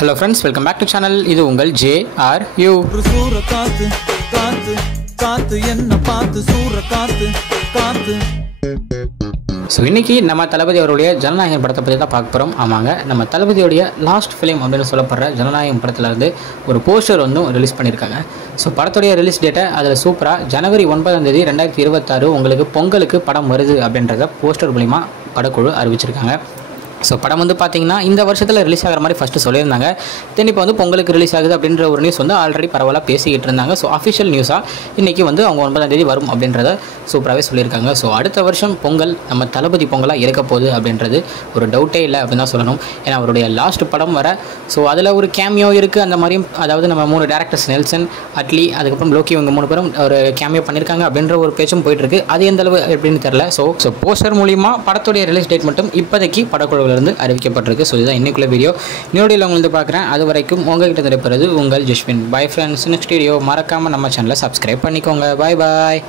Hello friends, welcome back to channel. இது உங்கள் JRU. So இன்றைக்கி நம்ம தளபதி அவருடைய ஜனநாயகம் படத்தை பற்றி தான் பார்க்க போகிறோம். ஆமாங்க, நம்ம தளபதியோடைய லாஸ்ட் ஃபிலிம் அப்படின்னு சொல்லப்படுற ஜனநாயகம் படத்துலேருந்து ஒரு போஸ்டர் வந்து ரிலீஸ் பண்ணியிருக்காங்க. ஸோ படத்துடைய ரிலீஸ் டேட்டை அதில் சூப்பராக ஜனவரி 9 2026 உங்களுக்கு பொங்கலுக்கு படம் வருது அப்படின்றத போஸ்டர் மூலிமா படக்குழு அறிவிச்சிருக்காங்க. ஸோ படம் வந்து பார்த்திங்கன்னா இந்த வருஷத்தில் ரிலீஸ் ஆகிற மாதிரி ஃபஸ்ட்டு சொல்லியிருந்தாங்க. தென் இப்போ வந்து பொங்கலுக்கு ரிலீஸ் ஆகுது அப்படின்ற ஒரு நியூஸ் வந்து ஆல்ரெடி பரவாயில்ல பேசிக்கிட்டு இருந்தாங்க. ஸோ அஃபிஷியல் நியூஸாக இன்றைக்கி வந்து அவங்க 9 வரும் அப்படின்றத சூப்பராகவே சொல்லியிருக்காங்க. ஸோ அடுத்த வருஷம் பொங்கல் நம்ம தளபதி பொங்கலாக இருக்க போகுது அப்படின்றது ஒரு டவுட்டே இல்லை அப்படின்னு தான் சொல்லணும். ஏன்னா அவருடைய லாஸ்ட் படம் வர ஸோ அதில் ஒரு கேமியோ இருக்குது. அந்த மாதிரியும் அதாவது நம்ம 3 டேரக்டர்ஸ் நெல்சன், அட்லி, அதுக்கப்புறம் லோக்கி இவங்க 3 பேரும் ஒரு கேமியோ பண்ணியிருக்காங்க அப்படின்ற ஒரு பேச்சும் போயிட்டுருக்கு. அது எந்த அளவு எப்படின்னு தெரில. ஸோ போஸ்டர் மூலிமா படத்துடைய ரிலீஸ் டேட் மட்டும் இப்போதைக்கு படக்குழு இருந்து அறிவிக்கப்பட்டிருக்கு. ஸோ இதுதான் இன்னைக்குள்ள வீடியோ. இன்னொரு உங்களுக்கு பார்க்குறேன். அது வரைக்கும் உங்ககிட்ட இருப்பது உங்கள் Jaswin. Bye friends. Next video மறக்காமல் நம்ம சேனலை சப்ஸ்கிரைப் பண்ணிக்கோங்க. பாய் பாய்.